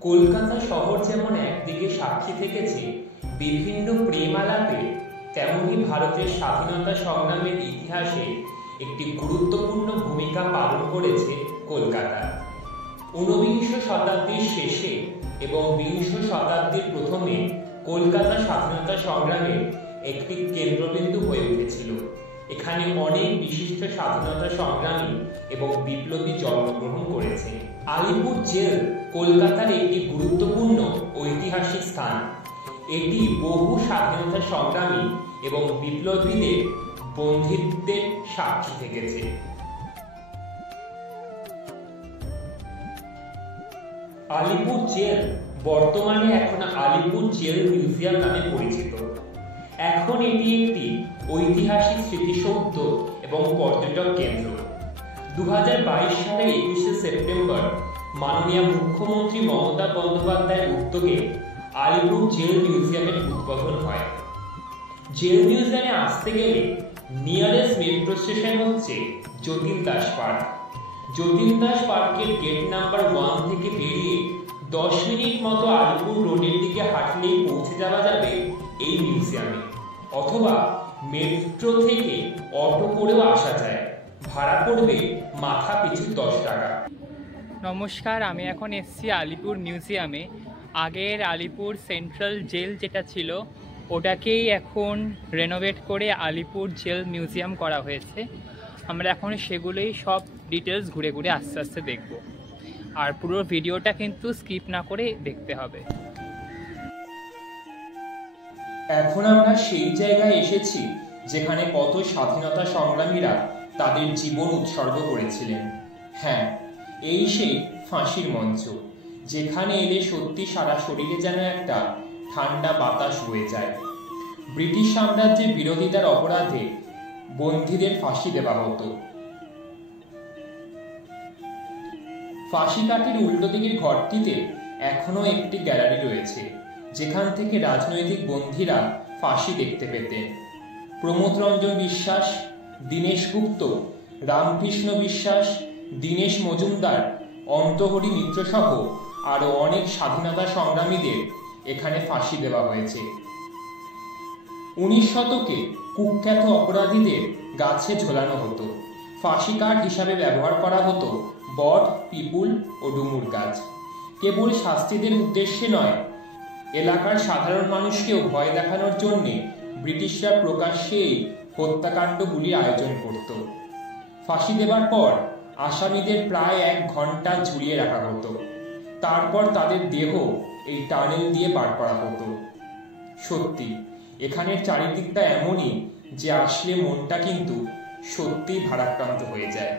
কলকাতা শহর যেমন একদিকে সাক্ষী থেকেছে বিভিন্ন প্রেমালাপে, তেমনি ভারতের স্বাধীনতা সংগ্রামের ইতিহাসে একটি গুরুত্বপূর্ণ ভূমিকা পালন করেছে কলকাতা। ঊনবিংশ শতাব্দীর শেষে এবং বিংশ শতাব্দীর প্রথমে কলকাতা স্বাধীনতা সংগ্রামের একটি কেন্দ্রবিন্দু হয়ে উঠেছিল। এখানে অনেক বিশিষ্ট স্বাধীনতা সংগ্রামী এবং বিপ্লবী জন্মগ্রহণ করেছে। আলিপুর জেল কলকাতার একটি গুরুত্বপূর্ণ ঐতিহাসিক স্থান। এটি বহু স্বাধীনতা সংগ্রামী এবং বিপ্লবীদের বন্দিত্বের সাক্ষী থেকেছে। আলিপুর জেল বর্তমানে এখন আলিপুর জেল মিউজিয়াম নামে পরিচিত। এখন এটি একটি ঐতিহাসিক স্মৃতিসৌধ এবং পর্যটক কেন্দ্র। 2022 সালের 21শে সেপ্টেম্বর মাননীয় মুখ্যমন্ত্রী মমতা বন্দ্যোপাধ্যায়ের উদ্যোগে আলিপুর জেল মিউজিয়ামের উদ্বোধন হয়। জেল মিউজিয়ামে আসতে গেলে নিয়ারেস্ট মেট্রো স্টেশন হচ্ছে যতীন দাস পার্ক। যতীন দাস পার্কের গেট নাম্বার 1 থেকে বেরিয়ে 10 মিনিট মতো আলিপুর রোডের দিকে হাঁটলেই পৌঁছে যাওয়া যাবে এই মিউজিয়ামে, অথবা মেট্রো থেকে অটো করেও আসা যায়। ভাড়া পড়বে মাথা পিছু 10 টাকা। নমস্কার, আমি এখন এসেছি আলিপুর মিউজিয়ামে। আগের আলিপুর সেন্ট্রাল জেল যেটা ছিল ওটাকেই এখন রেনোভেট করে আলিপুর জেল মিউজিয়াম করা হয়েছে। আমরা এখন সেগুলোই সব ডিটেলস ঘুরে ঘুরে আস্তে আস্তে দেখব, আর পুরো ভিডিওটা কিন্তু স্কিপ না করে দেখতে হবে। এখন আমরা সেই জায়গায় এসেছি যেখানে কত স্বাধীনতা সংগ্রামীরা তাদের জীবন উৎসর্গ করেছিলেন। হ্যাঁ, এই সেই ফাঁসির মঞ্চ, যেখানে এলে সত্যি সারা শরীরে যেন একটা ঠান্ডা বাতাস বয়ে যায়। ব্রিটিশ সাম্রাজ্যের বিরোধিতার অপরাধে বন্দীদের ফাঁসি দেওয়া হতো। ফাঁসি কাঠির উল্টো দিকের ঘরটিতে এখনো একটি গ্যালারি রয়েছে, যেখান থেকে রাজনৈতিক বন্দীরা ফাঁসি দেখতে পেতেন। প্রমোদ রঞ্জন বিশ্বাস, দীনেশ গুপ্ত, রামকৃষ্ণ বিশ্বাস, দীনেশ মজুমদার, অন্তহরি মিত্র সহ আরো অনেক স্বাধীনতা সংগ্রামীদের এখানে ফাঁসি দেওয়া হয়েছে। 19 শতকে কুখ্যাত অপরাধীদের গাছে ঝোলানো হতো। ফাঁসি কাঠ হিসাবে ব্যবহার করা হতো বট, পিপুল ও ডুমুর গাছ। কেবল শাস্তিদের উদ্দেশ্যে নয়, এলাকার সাধারণ মানুষকেও ভয় দেখানোর জন্য ব্রিটিশরা প্রকাশ্যে এই হত্যাকাণ্ডগুলির আয়োজন করত। ফাঁসি দেবার পর আসামিদের প্রায় 1 ঘন্টা ঝুলিয়ে রাখা হতো। তারপর তাদের দেহ এই টানেল দিয়ে বার করা হতো। সত্যি এখানের চারিদিকটা এমনই যে আসলে মনটা কিন্তু সত্যিই ভারাক্রান্ত হয়ে যায়।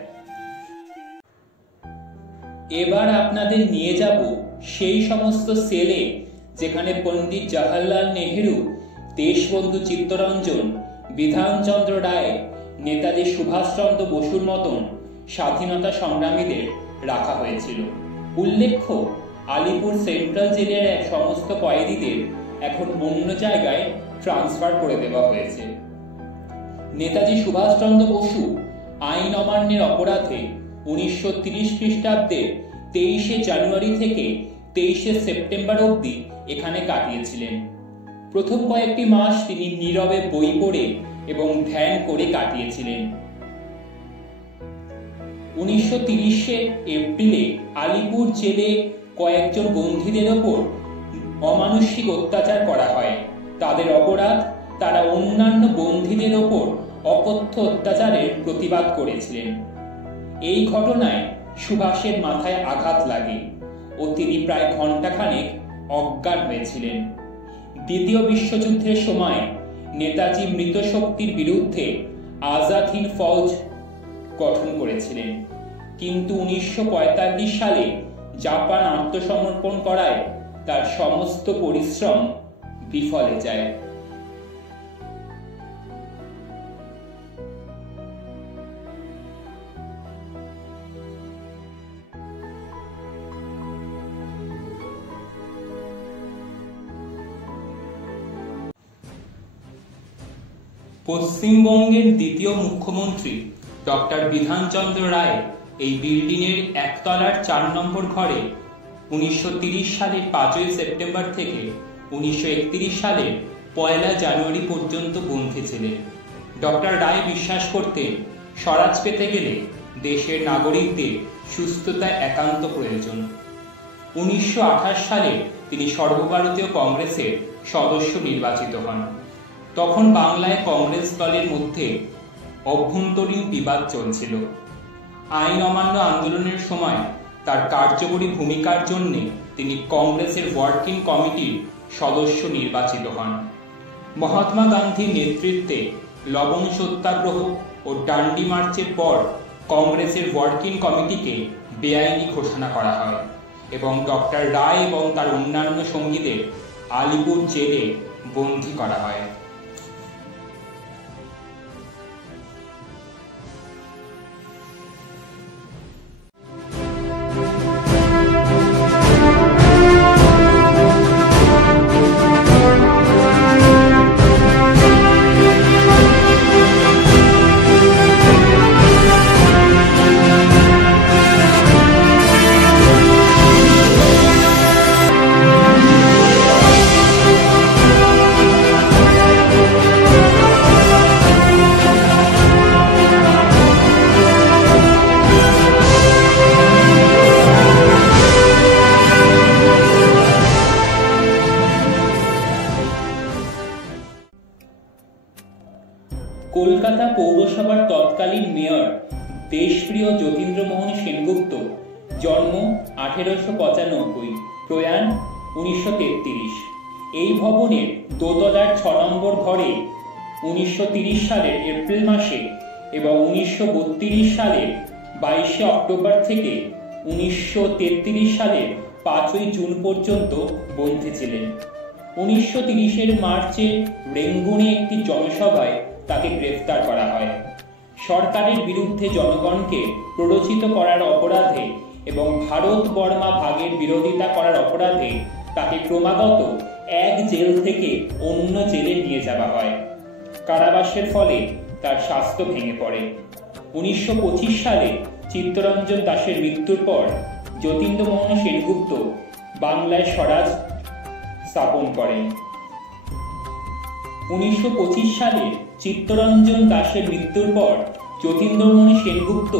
এবার আপনাদের নিয়ে যাব সেই সমস্ত সেলে যেখানে পণ্ডিত জওহরলাল নেহেরু, দেশবন্ধু চিত্তরঞ্জন, বিধানচন্দ্র রায়, নেতাজি সুভাষচন্দ্র বসুর মতন স্বাধীনতা সংগ্রামীদের রাখা হয়েছিল। উল্লেখ্য, আলিপুর সেন্ট্রাল জেলের সমস্ত কয়েদিদের এখন অন্য জায়গায় ট্রান্সফার করে দেওয়া হয়েছে। নেতাজি সুভাষচন্দ্র বসু আইন অমান্যের অপরাধে 1930 খ্রিস্টাব্দের 23শে জানুয়ারি থেকে 23শে সেপ্টেম্বর অবধি এখানে কাটিয়েছিলেন। প্রথম কয়েকটি মাস তিনি নীরবে বই পড়ে এবং ধ্যান করে কাটিয়েছিলেন। 1930 এপ্রিলে আলিপুর জেলে কয়েকজন বন্দীদের ওপর অমানুষিক অত্যাচার করা হয়। তাদের অপরাধ, তারা অন্যান্য বন্দীদের ওপর অকথ্য অত্যাচারের প্রতিবাদ করেছিলেন। এই ঘটনায় সুভাষের মাথায় আঘাত লাগে ও তিনি প্রায় ঘণ্টাখানেক অজ্ঞান হয়েছিলেন। দ্বিতীয় বিশ্বযুদ্ধের সময় নেতাজি মৃত শক্তির বিরুদ্ধে আজাদ হিন্দ ফৌজ গঠন করেছিলেন, কিন্তু 1945 সালে জাপান আত্মসমর্পণ করায় তার সমস্ত পরিশ্রম বিফলে যায়। পশ্চিমবঙ্গের দ্বিতীয় মুখ্যমন্ত্রী ডক্টর বিধানচন্দ্র রায় এই বিল্ডিং এর 1 তলার 4 নম্বর ঘরে 1930 সালের 5ই সেপ্টেম্বর থেকে 1931 সালের 1 জানুয়ারি পর্যন্ত বন্দী ছিলেন। ডক্টর রায় বিশ্বাস করতেন স্বরাজ পেতে গেলে দেশের নাগরিকদের সুস্থতা একান্ত প্রয়োজন। 1928 সালে তিনি সর্বভারতীয় কংগ্রেসের সদস্য নির্বাচিত হন। তখন বাংলায় কংগ্রেস দলের মধ্যে অভ্যন্তরীণ বিবাদ চলছিল। আইন অমান্য আন্দোলনের সময় তার কার্যকরী ভূমিকার জন্য তিনি কংগ্রেসের ওয়ার্কিং কমিটির সদস্য নির্বাচিত হন। মহাত্মা গান্ধীর নেতৃত্বে লবণ সত্যাগ্রহ ও ডান্ডি মার্চের পর কংগ্রেসের ওয়ার্কিং কমিটিকে বেআইনি ঘোষণা করা হয় এবং ডক্টর রায় এবং তার অন্যান্য সঙ্গীদের আলিপুর জেলে বন্দী করা হয়। কলকাতা পৌরসভার তৎকালীন মেয়র দেশপ্রিয় যতীন্দ্রমোহন সেনগুপ্ত, জন্ম 1895, প্রয়াণ 1933। এই ভবনের দোতলার 6 নম্বর ঘরে 1930 সালের এপ্রিল মাসে এবং 1932 সালের 22 অক্টোবর থেকে 1933 সালের 5ই জুন পর্যন্ত বন্দী ছিলেন। 1930 মার্চে রেঙ্গুনে একটি জনসভায় তাকে গ্রেফতার করা হয়। সরকারের বিরুদ্ধে জনগণকে প্ররোচিত করার অপরাধে এবং ভারত বর্মা ভাগের বিরোধিতা করার অপরাধে তাকে ক্রমাগত এক জেল থেকে অন্য জেলে নিয়ে যাওয়া হয়। কারাবাসের ফলে তার স্বাস্থ্য ভেঙে পড়ে। 1925 সালে চিত্তরঞ্জন দাসের মৃত্যুর পর যতীন্দ্রমোহন সেনগুপ্ত বাংলায় স্বরাজ স্থাপন করেন। 1925 সালে চিত্তরঞ্জন দাসের মৃত্যুর পর যতীন্দ্রমোহন সেনগুপ্ত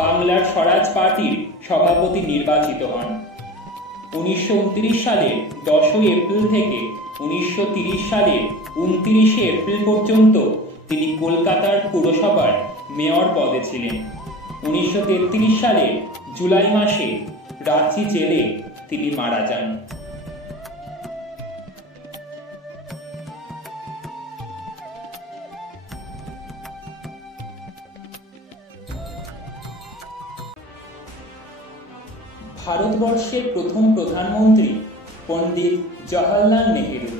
বাংলার স্বরাজ পার্টির সভাপতি নির্বাচিত হন। 1929 সালের 10 এপ্রিল থেকে 1930 সালের 29 এপ্রিল পর্যন্ত তিনি কলকাতার পুরসভার মেয়র পদে ছিলেন। 1933 সালের জুলাই মাসে রাঁচি জেলে তিনি মারা যান। ভারতবর্ষের প্রথম প্রধানমন্ত্রী পণ্ডিত জওহরলাল নেহেরু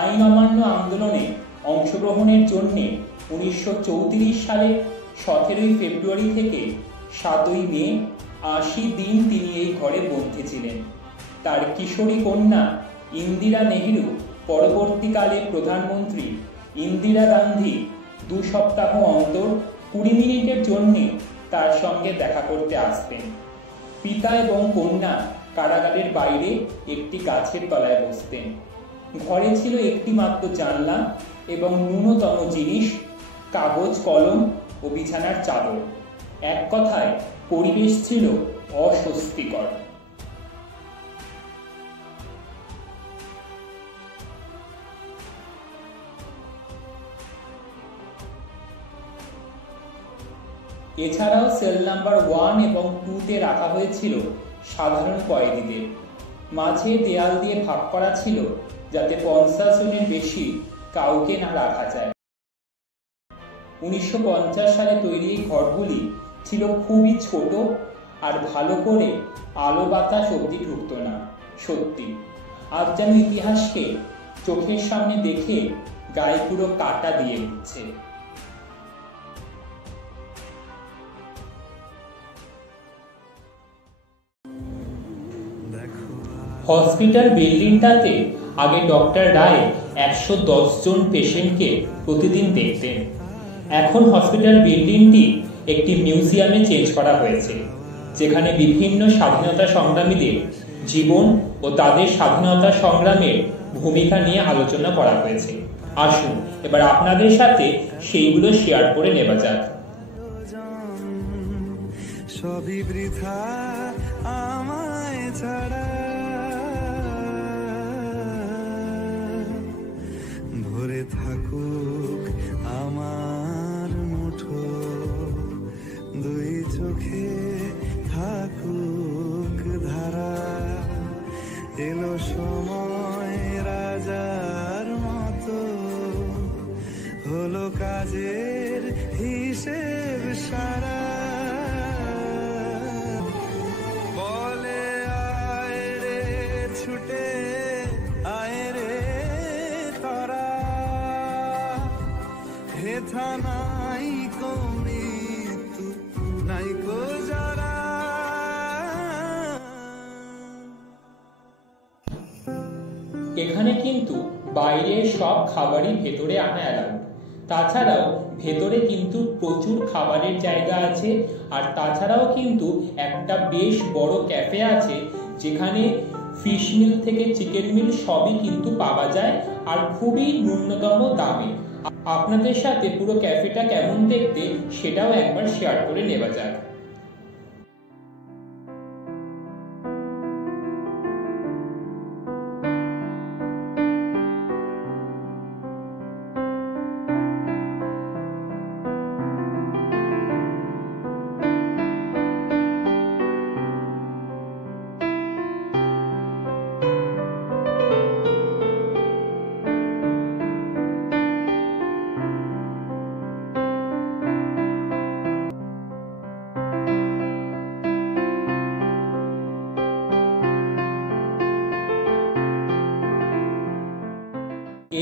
আইন অমান্য আন্দোলনে অংশগ্রহণের জন্য 1934 সালের 17 ফেব্রুয়ারি থেকে 7 মে 80 দিন তিনি এই ঘরে বন্দী ছিলেন। তার কিশোরী কন্যা ইন্দিরা নেহেরু পরবর্তীকালে প্রধানমন্ত্রী ইন্দিরা গান্ধী 2 সপ্তাহ অন্তর 20 মিনিটের জন্য তার সঙ্গে দেখা করতে আসতেন। পিতা এবং কন্যা কারাগারের বাইরে একটি গাছের তলায় বসতেন। ঘরে ছিল একটি মাত্র জানলা এবং ন্যূনতম জিনিস কাগজ, কলম ও বিছানার চাদর। এক কথায় পরিবেশ ছিল অস্বস্তিকর। এছাড়াও সেল নাম্বার 1 এবং 2-তে রাখা হয়েছিল সাধারণ কয়েদিদের। মাঝে দেয়াল দিয়ে ভাগ করা ছিল যাতে 50 জনের বেশি কাউকে না রাখা যায়। 1950 সালে তৈরি এই ঘরগুলি ছিল খুবই ছোট আর ভালো করে আলো বাতাস অবধি ঢুকতো না। সত্যি আজ যেন ইতিহাসকে চোখের সামনে দেখে গায়ে পুরো কাটা দিয়ে উঠছে। হসপিটাল বিল্ডিংটাতে আগে ডক্টর রায় 110 জন পেশেন্টকে প্রতিদিন দেখতেন। এখন হসপিটাল বিল্ডিংটি একটি মিউজিয়ামে চেঞ্জ করা হয়েছে। যেখানে বিভিন্ন স্বাধীনতা সংগ্রামীদের জীবন ও তাদের স্বাধীনতা সংগ্রামের ভূমিকা নিয়ে আলোচনা করা হয়েছে। আসুন এবার আপনাদের সাথে সেইগুলো শেয়ার করে নেওয়া যাক। সবই বৃথা আমায় ছাড়া, ভরে থাকুক আমার মুঠো, দুই চোখে থাকুক ধারা, এলো সময় রাজার মতো, হলো কাজের হিসেব সারা। বলে আয় রে ছুটে আয় রে তারা, হেথা নাই কো মৃত্যু নাই কো যারা। এখানে কিন্তু বাইরের সব খাবারই ভেতরে আনা অ্যালাউড। তাছাড়াও ভেতরে কিন্তু প্রচুর খাবারের জায়গা আছে, আর তাছাড়াও কিন্তু একটা বেশ বড় ক্যাফে আছে যেখানে ফিশ মিল থেকে চিকেন মিল সবই কিন্তু পাওয়া যায়, আর খুবই ন্যূনতম দামে। আপনাদের সাথে পুরো ক্যাফেটা কেমন দেখতে সেটাও একবার শেয়ার করে নেওয়া যাক।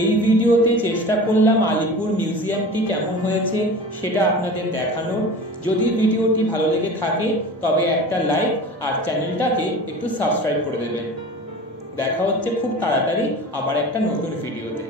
এই ভিডিওতে চেষ্টা করলাম আলিপুর মিউজিয়ামটি কেমন হয়েছে সেটা আপনাদের দেখানোর। যদি ভিডিওটি ভালো লেগে থাকে তবে একটা লাইক আর চ্যানেলটাকে একটু সাবস্ক্রাইব করে দেবেন। দেখা হচ্ছে খুব তাড়াতাড়ি আবার একটা নতুন ভিডিওতে।